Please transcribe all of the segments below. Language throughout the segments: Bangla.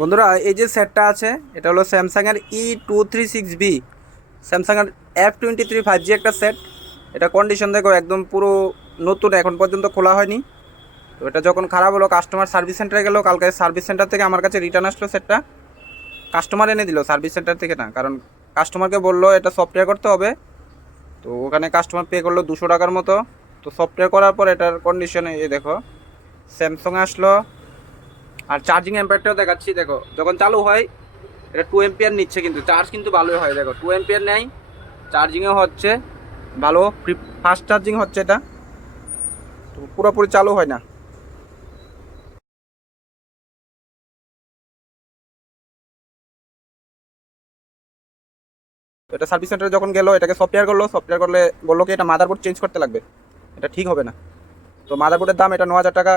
বন্ধুরা এই যে সেটটা আছে এটা হলো স্যামসাংয়ের E236B, স্যামসাংয়ের F23 5G একটা সেট। এটা কন্ডিশন দেখো একদম পুরো নতুন, এখন পর্যন্ত খোলা হয়নি। তো এটা যখন খারাপ হলো কাস্টমার সার্ভিস সেন্টারে গেলো, কালকে সার্ভিস সেন্টার থেকে আমার কাছে রিটার্ন আসলো সেটটা। কাস্টমার এনে দিল, সার্ভিস সেন্টার থেকে না, কারণ কাস্টমারকে বললো এটা সফটওয়্যার করতে হবে। তো ওখানে কাস্টমার পে করলো 200 টাকার মতো। তো সফটওয়্যার করার পর এটার কন্ডিশনে এই দেখো স্যামসাংয়ে আসলো। আর চার্জিং অ্যাম্পিয়ারটাও দেখাচ্ছি, দেখো যখন চালু হয় এটা 2 এম্পিয়ার নিচ্ছে, কিন্তু চার্জ কিন্তু ভালোই হয়। দেখো 2 এম্পিয়ার নেয়, চার্জিংও হচ্ছে ভালো, ফাস্ট চার্জিং হচ্ছে এটা, তো পুরোপুরি চালু হয় না। তো এটা সার্ভিস সেন্টারে যখন গেলো, এটাকে সফটওয়্যার করলো, সফটওয়্যার করলে বললো কি এটা মাদারবোর্ড চেঞ্জ করতে লাগবে, এটা ঠিক হবে না। তো মাদারবোর্ডের দাম এটা 9,000 টাকা,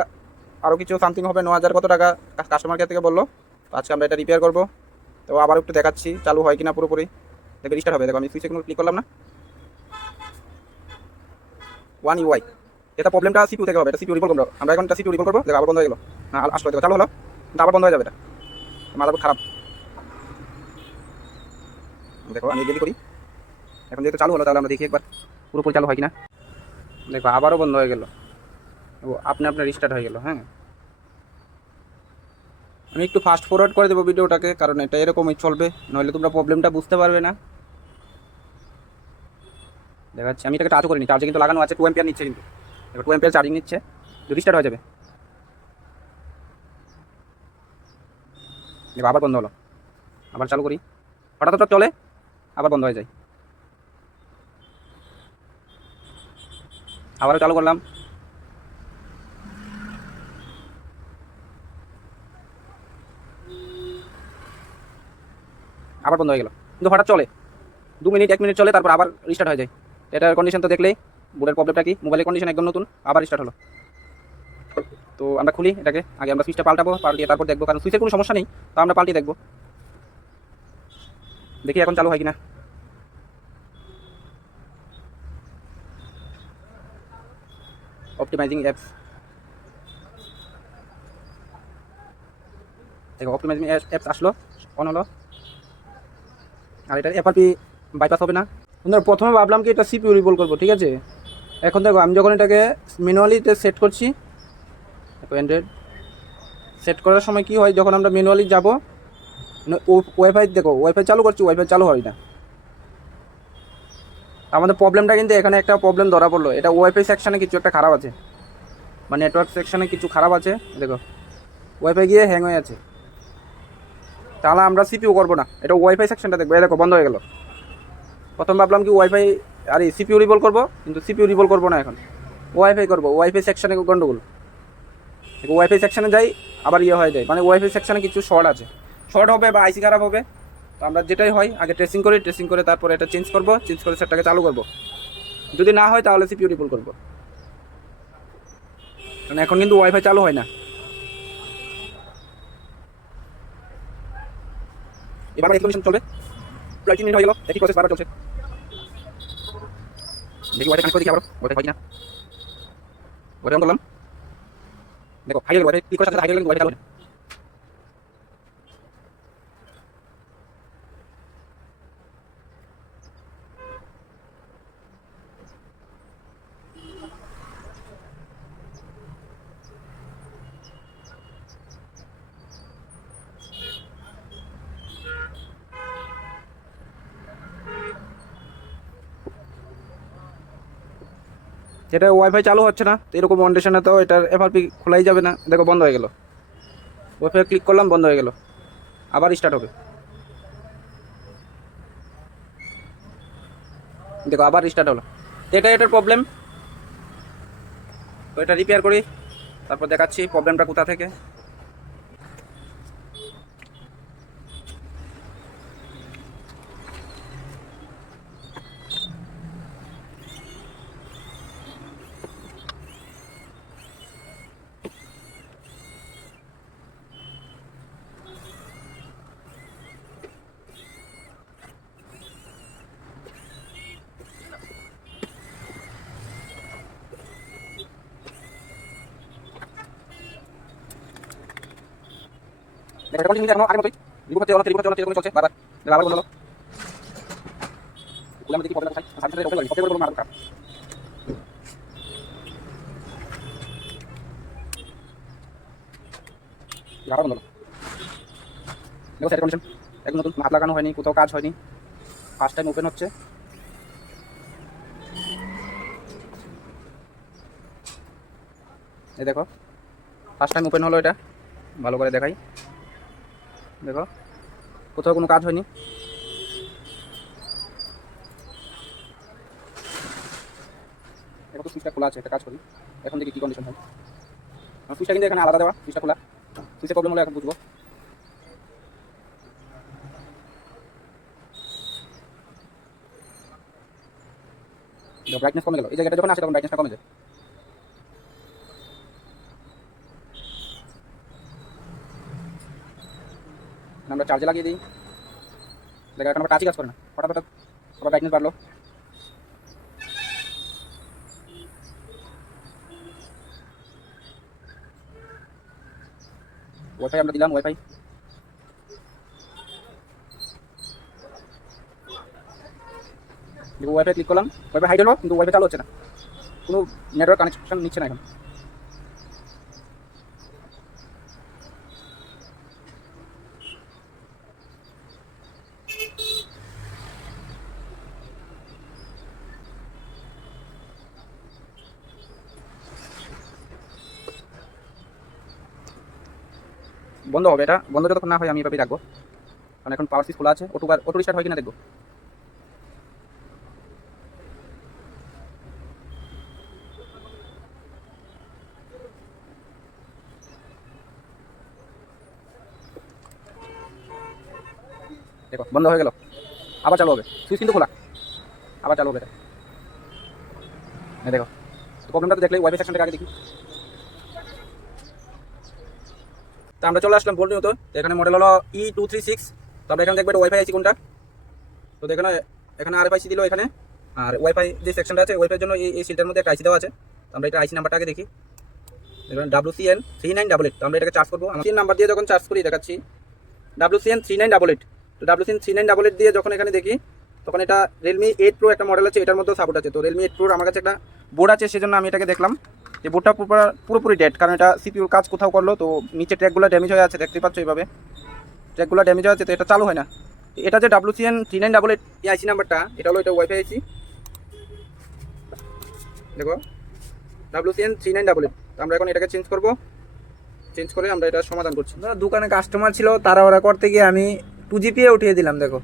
আরও কিছু সামথিং হবে, 9,000 কত টাকা কাস্টমার কেয়ার থেকে বললো। তো আজকে আমরা এটা রিপেয়ার করবো। তো আবার একটু দেখাচ্ছি চালু হয় কিনা পুরোপুরি। দেখে রিস্টার্ট হবে, দেখো আমি সুইচে কোনো ক্লিক করলাম না। 1 UI, এটা প্রবলেমটা সিপিইউ থেকে হবে, এটা সিপিইউ রিপোর্ট করবো আমরা। এখন এটা সিপিইউ রিপোর্ট করবো, দেখো আবার বন্ধ হয়ে গেলো। না আসলে দেখো চালু হলো, কিন্তু আবার বন্ধ হয়ে যাবে। এটা মাদারবোর্ড খারাপ। দেখো আমি রেডি করি, এখন যেহেতু চালু হলো তাহলে আমরা দেখি একবার পুরোপুরি চালু হয় কিনা। দেখো আবারও বন্ধ হয়ে গেল, আপনি আপনার রিস্টার্ট হয়ে গেল। হ্যাঁ, আমি একটু ফাস্ট ফরওয়ার্ড করে দেবো ভিডিওটাকে, কারণ এটা এরকমই চলবে, নইলে তোমরা প্রবলেমটা বুঝতে পারবে না। দেখাচ্ছি আমি এটাকে টাচও করিনি, চার্জে কিন্তু লাগানো আছে, 2 এম্পিয়ার নিচ্ছে, কিন্তু দেখো 2 এম্পিয়ার চার্জিং নিচ্ছে, রিস্টার্ট হয়ে যাবে। দেখো আবার বন্ধ হলো, আবার চালু করি, হঠাৎ হঠাৎ চলে আবার বন্ধ হয়ে যায়। আবারও চালু করলাম, আবার বন্ধ হয়ে গেল, কিন্তু হঠাৎ চলে 2 মিনিট 1 মিনিট চলে, তারপর আবার রিস্টার্ট হয়ে যায়। এটার কন্ডিশন তো দেখলেই, বোর্ডের প্রবলেমটা কি, মোবাইলের কন্ডিশন একদম নতুন, আবার রিস্টার্ট হলো। তো আমরা খুলি এটাকে, আগে আমরা সুইচটা পাল্টাবো, পাল্টিয়ে তারপর দেখবো, কারণ সুইচের কোনো সমস্যা নেই, তো আমরা পাল্টিয়ে দেখবো। দেখি এখন চালু হয় কিনা। অপটিমাইজিং অ্যাপস, দেখো অপটিমাইজিং অ্যাপস আসলো, অন হলো। আর এটা এফআরপি বাইপাস হবে না। বন্ধুরা প্রথমে ভাবলাম কি এটা সিপিইউ রিকল করবো, ঠিক আছে। এখন দেখো আমি যখন এটাকে ম্যানুয়ালিতে সেট করছি, দেখো অ্যান্ড্রয়েড সেট করার সময় কি হয়, যখন আমরা ম্যানুয়ালি যাবো, ওয়াইফাই দেখো ওয়াইফাই চালু করছি, ওয়াইফাই চালু হয় না। আমাদের প্রবলেমটা কিন্তু এখানে একটা প্রবলেম ধরা পড়লো, এটা ওয়াইফাই সেকশানে কিছু একটা খারাপ আছে, মানে নেটওয়ার্ক সেকশানে কিছু খারাপ আছে। দেখো ওয়াইফাই গিয়ে হ্যাং হয়ে আছে, তাহলে আমরা সিপিইউ করবো না, এটা ওয়াইফাই সেকশনটা দেখবো। দেখো বন্ধ হয়ে গেল। প্রথম ভাবলাম কি ওয়াইফাই, আরে সিপিইউ রিভল করবো, কিন্তু সিপিইউ রিভল করবো না, এখন ওয়াইফাই করবো। ওয়াইফাই সেকশানে গন্ডগোল, ওয়াইফাই সেকশানে যাই আবার ইয়ে হয়ে যায়, মানে ওয়াইফাই সেকশানে কিছু শর্ট আছে, শর্ট হবে বা আইসি খারাপ হবে। তো আমরা যেটাই হয় আগে ট্রেসিং করি, ট্রেসিং করে তারপরে এটা চেঞ্জ করবো, চেঞ্জ করে সেটটাকে চালু করবো। যদি না হয় তাহলে সিপিইউ রিভল করবো, কারণ এখন কিন্তু ওয়াইফাই চালু হয় না। এবার এক্সপ্লেনেশন চলবে, প্রায় 3 মিনিট হয়ে গেল, একই প্রসেস বারবার চলছে। দেখি ওয়াইফাই কানেক্ট করে দেখি আবার ওয়াইফাই হয় কিনা। ওয়াইফাই অন করলাম, দেখো হাই গেল, ওয়াইফাই ক্লিক করার সাথে হাই গেল, কিন্তু ওয়াইফাই চালু হয় না। যেটা ওয়াইফাই চালু হচ্ছে না, তো এরকম কন্ডিশনে তো এটার এফআরপি খোলাই যাবে না। দেখো বন্ধ হয়ে গেল, ওয়াইফাই ক্লিক করলাম, বন্ধ হয়ে গেল, আবার স্টার্ট হবে। দেখো আবার স্টার্ট হলো, তো এটার প্রবলেম। তো এটা রিপেয়ার করি, তারপর দেখাচ্ছি প্রবলেমটা কোথা থেকে। দেখো কন্টিনিউ এখনো আগের মতই রিপোর্ট হচ্ছে অনেক চলছে বারবার আবার বন্ধ হলো কুলাম দেখি প্রবলেম কোথায় সার্ভিসে ওকে লাগি সবচেয়ে বড় মার খারাপ আবার বন্ধ হলো দেখো সেট কন্ডিশন একদম নতুন হাত লাগানো হয়নি কোথাও কাজ হয়নি ফার্স্ট টাইম ওপেন হচ্ছে এই দেখো ফার্স্ট টাইম ওপেন হলো এটা ভালো করে দেখাই দেখো কোথাও কোনো কাজ হয়নি এখন তো সুইচটা খোলা আছে এটা কাজ করি এখন দেখি কী কন্ডিশন হয় আমার সুইচটা কিন্তু এখানে আলাদা দেওয়া সুইচটা খোলা সুইচের প্রবলেম হলে এখন বুঝবো ব্রাইটনেস কমে গেল এই জায়গাটা যখন আসে তখন ব্রাইটনেসটা কমে যায় আমরা চার্জে লাগিয়ে দিই দেখা এখন আমরা টাচই কাজ করে না হঠাৎ হঠাৎ আবার ব্রাইটনেস বাড়লো ওয়াইফাই আমরা দিলাম ওয়াইফাই ওয়াইফাই ক্লিক করলাম ওয়াইফাই হাইড হলো কিন্তু ওয়াইফাই চালু হচ্ছে না কোনো নেটওয়ার্ক কানেকশন নিচ্ছে না এখন বন্ধ হবে এটা বন্ধ যতক্ষণ না হয় আমি এভাবেই রাখবো কারণ এখন পাওয়ার সুইচ খোলা আছে অটো রিস্টার্ট হয় কিনা দেখবো দেখো বন্ধ হয়ে গেল আবার চালু হবে সুইচ কিন্তু খোলা আবার চালু হবে এটা দেখো প্রবলেমটা তো দেখলে ওয়াইফাই সেকশনটাকে আগে দেখি তো আমরা চলে আসলাম বলতে হতো এখানে মডেল হলো E236 তো আমরা এখানে দেখবো এটা ওয়াইফাই আইসি কোনটা তো এখানে এখানে আরএফআইসি দিল এখানে আর ওয়াইফাই যে সেকশনটা আছে ওয়াইফাইয়ের জন্য এই সিলটার মধ্যে একটা আইসি দেওয়া আছে তো আমরা এটা আইসি নাম্বারটা আগে দেখি দেখবেন WCN3988 তো আমরা এটাকে চার্জ করবো আমার নাম্বার দিয়ে যখন চার্জ করি দেখাচ্ছি WCN3988 তো WCN3988 দিয়ে যখন এখানে দেখি তখন এটা Realme 8 Pro একটা মডেল আছে এটার মধ্যেও সাপোর্ট আছে তো Realme 8 Pro আমার কাছে একটা বোর্ড আছে সেজন্য আমি এটাকে দেখলাম যে বোর্ডটা পুরোপুরি ডেড কারণ এটা সিপিউর কাজ কোথাও করলো তো নিচে ট্র্যাকগুলো ড্যামেজ হয়ে আছে দেখতে পাচ্ছ এইভাবে ট্র্যাকগুলো ড্যামেজ হয়ে আছে তো এটা চালু হয় না এটা যে WCN3988 এই আইসি নাম্বারটা এটা হলো এটা ওয়াইফাই আইসি দেখো WCN3988 আমরা এখন এটাকে চেঞ্জ করব চেঞ্জ করে আমরা এটা সমাধান করছি দোকানে কাস্টমার ছিল তারা ওরা করতে গিয়ে আমি 2GP উঠিয়ে দিলাম দেখো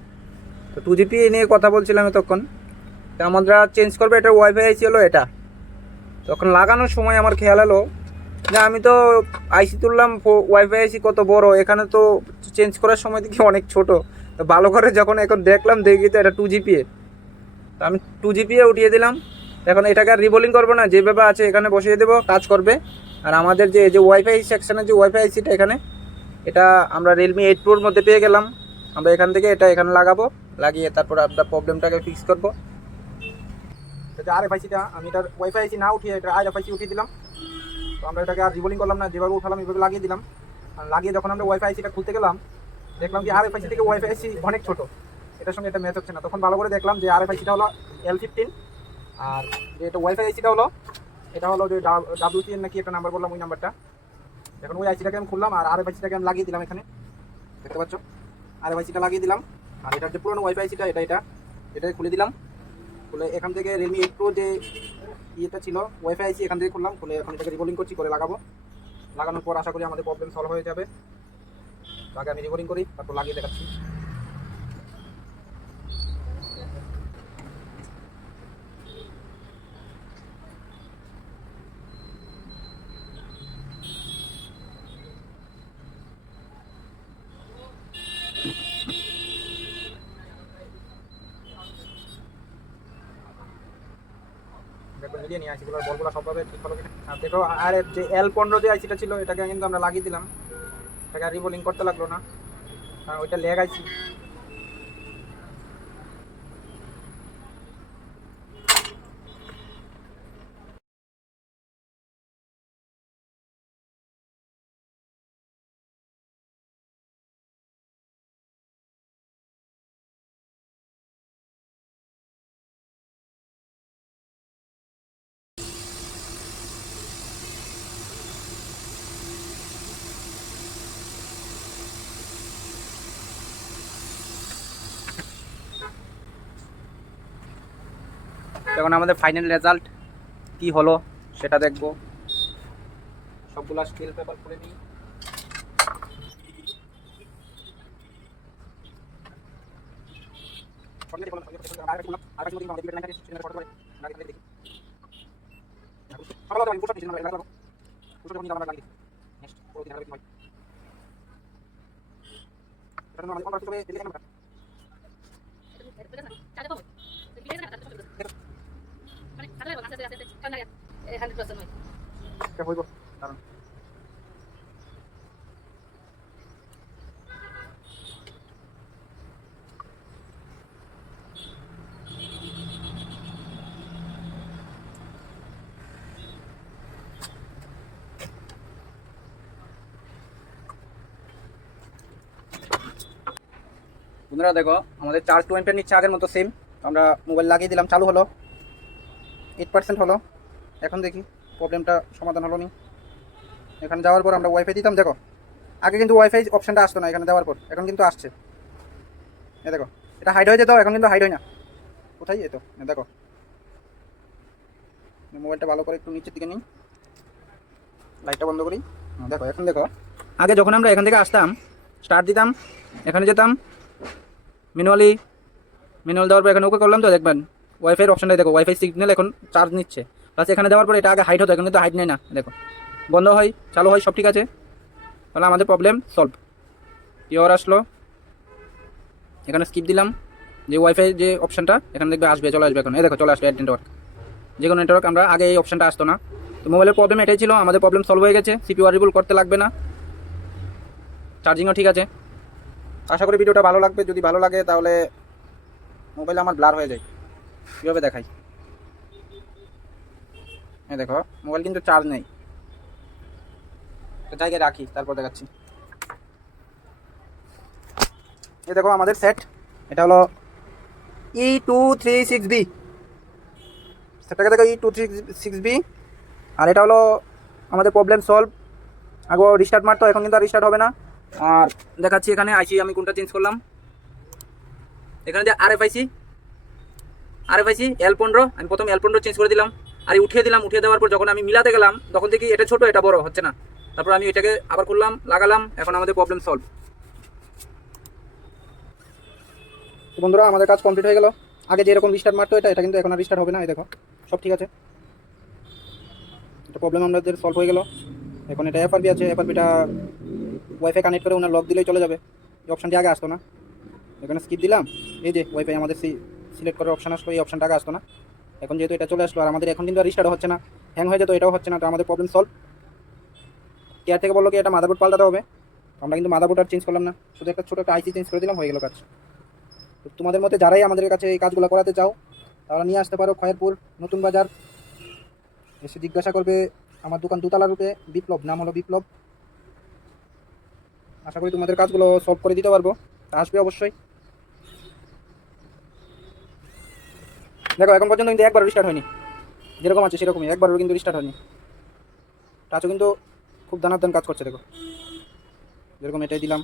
তো 2GP নিয়ে কথা বলছিলাম তখন তো আমরা চেঞ্জ করবো এটা ওয়াইফাই আইসি হলো এটা তখন লাগানোর সময় আমার খেয়াল এলো যে আমি তো আইসি তুললাম ওয়াইফাই আইসি কত বড় এখানে তো চেঞ্জ করার সময় দেখি অনেক ছোট তো ভালো করে যখন এখন দেখলাম দেখি তো এটা 2GP তো আমি 2GP উঠিয়ে দিলাম এখন এটাকে আর রিবোলিং করবো না যেভাবে আছে এখানে বসিয়ে দেবো কাজ করবে আর আমাদের যে ওয়াইফাই সেকশনের যে ওয়াইফাই আইসিটা এখানে এটা আমরা Realme 8 Proর মধ্যে পেয়ে গেলাম আমরা এখান থেকে এটা এখানে লাগাবো লাগিয়ে তারপর আপনার প্রবলেমটাকে ফিক্স করবো এটা আরএফআইসিটা আমি এটার ওয়াইফাই আইসি না উঠিয়ে এটা আরএফআইসি উঠিয়ে দিলাম তো আমরা এটাকে আর রিবোলিং করলাম না যেভাবে উঠালাম এইভাবে লাগিয়ে দিলাম আর লাগিয়ে যখন আমরা ওয়াইফাই আইসিটা খুলতে গেলাম দেখলাম যে আরএফআইসি থেকে ওয়াইফাই আইসি অনেক ছোটো এটার সঙ্গে এটা ম্যাচ হচ্ছে না তখন ভালো করে দেখলাম যে আরএফআইসিটা হলো L15 আর যে এটা ওয়াইফাই আইসিটা হলো এটা হলো যে WCN নাকি একটা নাম্বার বললাম ওই নাম্বারটা এখন ওই আইসিটাকে আমি খুললাম আর আরএফআইসিটাকে আমি লাগিয়ে দিলাম এখানে দেখতে পাচ্ছ আরএফআইসিটা লাগিয়ে দিলাম আর এটার যে পুরোনো ওয়াইফাই আইসিটা এটাই খুলে দিলাম খুলে এখান থেকে Realme 8 Pro যে ইয়েটা ছিল ওয়াইফাই আইসি এখান থেকে খুললাম খুলে এখন এটাকে রিবোলিং করছি করে লাগাবো লাগানোর পর আশা করি আমাদের প্রবলেম সলভ হয়ে যাবে আগে আমি রিবোলিং করি তারপর লাগিয়ে দেখাচ্ছি মিলিয়ে নিয়ে আইসিগুলোর বলগুলো সবভাবে ঠিক হলো কিনা আর দেখো আর যে L15 যে আইসিটা ছিল এটাকে কিন্তু আমরা লাগিয়ে দিলাম এটাকে আর রিবোলিং করতে লাগলো না কারণ ওইটা লেগ আইসি এখন আমাদের ফাইনাল রেজাল্ট কি হলো সেটা দেখব। সবগুলা স্টিল পেপার খুলে নিই। বন্ধুরা দেখো আমাদের চার্জ 20 নিচ্ছে আগের মতো সেম। আমরা মোবাইল লাগিয়ে দিলাম, চালু হলো, 8% হলো। এখন দেখি প্রবলেমটা সমাধান হলো নি। এখানে যাওয়ার পর আমরা ওয়াইফাই দিতাম, দেখো আগে কিন্তু ওয়াইফাই অপশানটা আসতো না, এখানে যাওয়ার পর এখন কিন্তু আসছে। এ দেখো এটা হাইড হয়ে যেত, এখন কিন্তু হাইড হয় না। কোথায় যেত দেখো, মোবাইলটা ভালো করে একটু নিচের দিকে নিই, লাইটটা বন্ধ করি। দেখো এখন দেখো, আগে যখন আমরা এখান থেকে আসতাম, স্টার্ট দিতাম, এখানে যেতাম, ম্যানুয়াল দেওয়ার পর এখানে ওকে করলাম, তো দেখবেন ওয়াইফাইয়ের অপশানটাই দেখো, ওয়াইফাই সিগন্যাল এখন চার্জ নিচ্ছে। প্লাস এখানে দেওয়ার পর এটা আগে হাইড হতো, এখন কিন্তু হাইড নেয় না। দেখো বন্ধ হয়, চালু হয়, সব ঠিক আছে। তাহলে আমাদের প্রবলেম সলভ। পিওর আসলো, এখানে স্কিপ দিলাম, যে ওয়াইফাই যে অপশানটা এখানে দেখবে আসবে, চলে আসবে এখন। এই দেখো চলে আসবে, এয়ারটেল নেটওয়ার্ক, যে কোনো নেটওয়ার্ক। আমরা আগে এই অপশানটা আসতো না। তো মোবাইলের প্রবলেম এটাই ছিল, আমাদের প্রবলেম সলভ হয়ে গেছে। সিপিইউ রিবুট করতে লাগবে না, চার্জিংও ঠিক আছে। আশা করি ভিডিওটা ভালো লাগবে। যদি ভালো লাগে তাহলে, মোবাইল আমার ব্লার হয়ে যায়, কীভাবে দেখাই। এই দেখো মোবাইল কিন্তু চার্জ নেই, জায়গায় রাখি তারপর দেখাচ্ছি। এই দেখো আমাদের সেট, এটা হলো E236B, সেটটাকে দেখো E236B। আর এটা হলো আমাদের প্রবলেম সলভ। আগে রিস্টার্ট মারতো, এখন কিন্তু আর রিস্টার্ট হবে না। আর দেখাচ্ছি এখানে আইসি আমি কোনটা চেঞ্জ করলাম। এখানে যে আরএফআইসি L15, আমি প্রথম L15 চেঞ্জ করে দিলাম, আর উঠিয়ে দিলাম। উঠিয়ে দেওয়ার পর যখন আমি মিলাতে গেলাম, তখন দেখি এটা ছোটো, এটা বড় হচ্ছে না। তারপর আমি এটাকে আবার করলাম, লাগালাম, এখন আমাদের প্রবলেম সলভ। বন্ধুরা আমাদের কাজ কমপ্লিট হয়ে গেল। আগে যেরকম রিস্টার্ট মারতো এটা কিন্তু এখন আর রিস্টার্ট হবে না। এই দেখো সব ঠিক আছে, এটা প্রবলেম আমাদের সলভ হয়ে গেল। এখন এটা এফআরপি আছে, এফআরপিটা ওয়াইফাই কানেক্ট করে ওনার লক দিলেই চলে যাবে। এই অপশানটি আগে আসতো না, এখানে স্কিপ দিলাম, এই যে ওয়াইফাই আমাদের সিলেক্ট করার অপশান আসলো, এই অপশানটা আগে আসতো না। এখন যেহেতু এটা চলে আসলো, আর আমাদের এখন কিন্তু আর রিস্টার্ট হচ্ছে না, হ্যাং হয়ে যেত, এটাও হচ্ছে না। তো আমাদের প্রবলেম সলভ। কেয়ার থেকে বললো কি এটা মাদারবোর্ড পাল্টাতে হবে, আমরা কিন্তু মাদারবোর্ড আর চেঞ্জ করলাম না, শুধু একটা ছোটো একটা আইসি চেঞ্জ করে দিলাম, হয়ে গেল কাজ। তো তোমাদের মধ্যে যারাই আমাদের কাছে এই কাজগুলো করাতে চাও, তারা নিয়ে আসতে পারো খয়েরপুর নতুন বাজার। এসে জিজ্ঞাসা করবে, আমার দোকান দোতলা রূপে, বিপ্লব, নাম হলো বিপ্লব। আশা করি তোমাদের কাজগুলো সলভ করে দিতে পারবো, আসবে অবশ্যই। দেখো এখন পর্যন্ত কিন্তু একবারও রিস্টার্ট হয়নি, যেরকম আছে সেরকমই, একবারও কিন্তু রিস্টার্ট হয়নি। টাচও কিন্তু খুব দানাদান কাজ করছে, দেখো যেরকম এটাই দিলাম,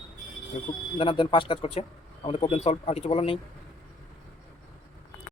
খুব দানাদান ফাস্ট কাজ করছে। আমাদের প্রবলেম সলভ, আর কিছু বলার নেই।